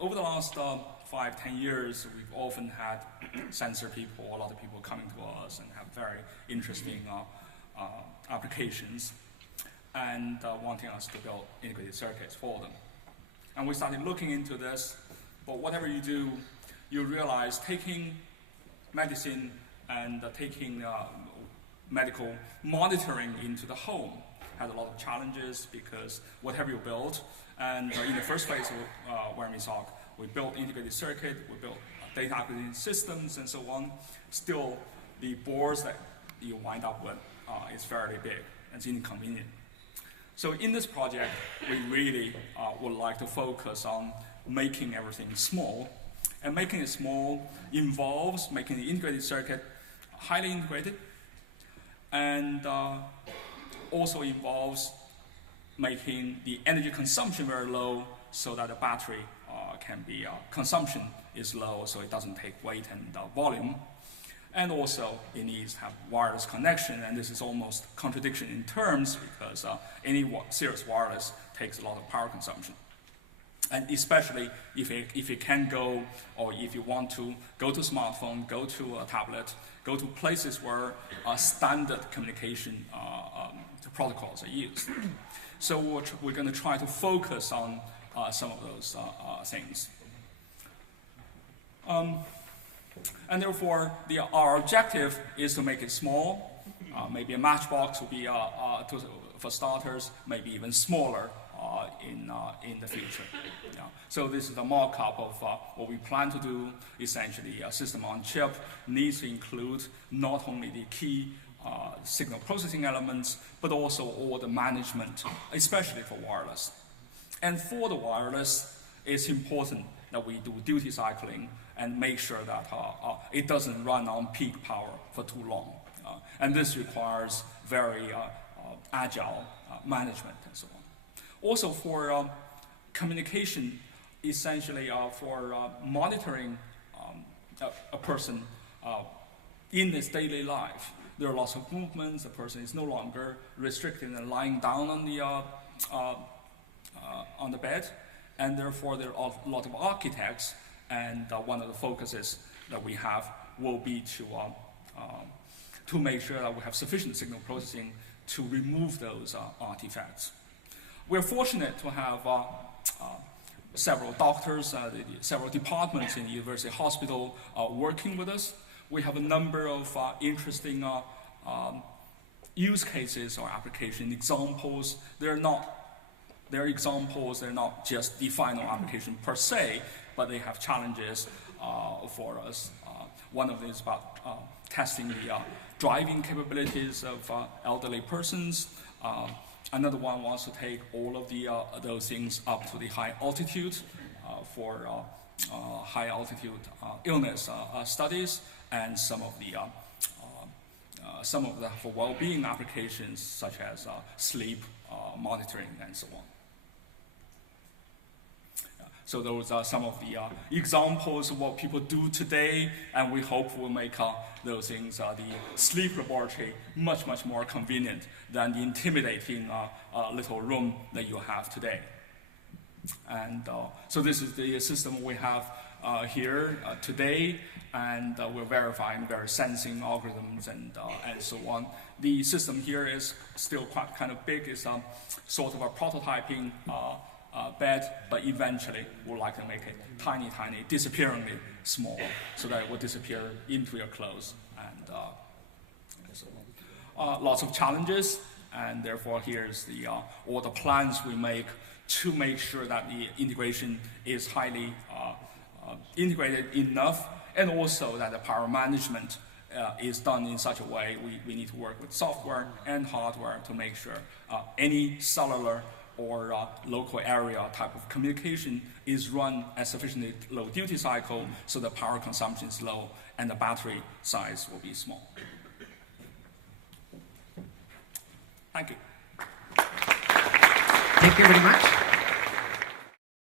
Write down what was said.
over the last 5-10 years, we've often had sensor people, a lot of people coming to us and have very interesting applications and wanting us to build integrated circuits for them. And we started looking into this, but whatever you do, you realize taking medicine and taking medical monitoring into the home has a lot of challenges because whatever you build, and in the first phase of WearMeSoC, we built integrated circuit, we built data acquisition systems and so on. Still, the boards that you wind up with is fairly big and it's inconvenient. So in this project, we really would like to focus on making everything small. And making it small involves making the integrated circuit highly integrated, and also involves making the energy consumption very low so that the battery can be, consumption is low so it doesn't take weight and volume. And also it needs to have wireless connection, and this is almost contradiction in terms because any serious wireless takes a lot of power consumption. And especially if it can go, or if you want to go to a smartphone, go to a tablet, go to places where standard communication protocols are used. So we're going to try to focus on some of those things. And therefore, our objective is to make it small. Maybe a matchbox will be, for starters, maybe even smaller in the future. Yeah. So this is a mock-up of what we plan to do. Essentially, a system on chip needs to include not only the key signal processing elements, but also all the management, especially for wireless. And for the wireless, it's important that we do duty cycling and make sure that it doesn't run on peak power for too long. And this requires very agile management and so on. Also for communication, essentially for monitoring a person in his daily life. There are lots of movements. The person is no longer restricted and lying down on the bed, and therefore there are a lot of architects, and one of the focuses that we have will be to make sure that we have sufficient signal processing to remove those artifacts. We're fortunate to have several doctors, several departments in the university hospital working with us. We have a number of interesting use cases or application examples. They're examples, they're not just the final application per se, but they have challenges for us. One of them is about testing the driving capabilities of elderly persons. Another one wants to take all of those things up to the high altitude for high altitude illness studies, and some of the for well-being applications such as sleep monitoring and so on. So those are some of the examples of what people do today, and we hope will make those things, the sleep laboratory, much, much more convenient than the intimidating little room that you have today. And so this is the system we have here today, and we're verifying various sensing algorithms and so on. The system here is still quite kind of big. It's sort of a prototyping bed, but eventually we'd like to make it tiny, tiny, disappearingly small, so that it will disappear into your clothes. And so on. Lots of challenges, and therefore here's all the plans we make to make sure that the integration is highly integrated enough, and also that the power management is done in such a way we need to work with software and hardware to make sure any cellular or local area type of communication is run at sufficiently low duty cycle so the power consumption is low and the battery size will be small. Thank you. Thank you very much.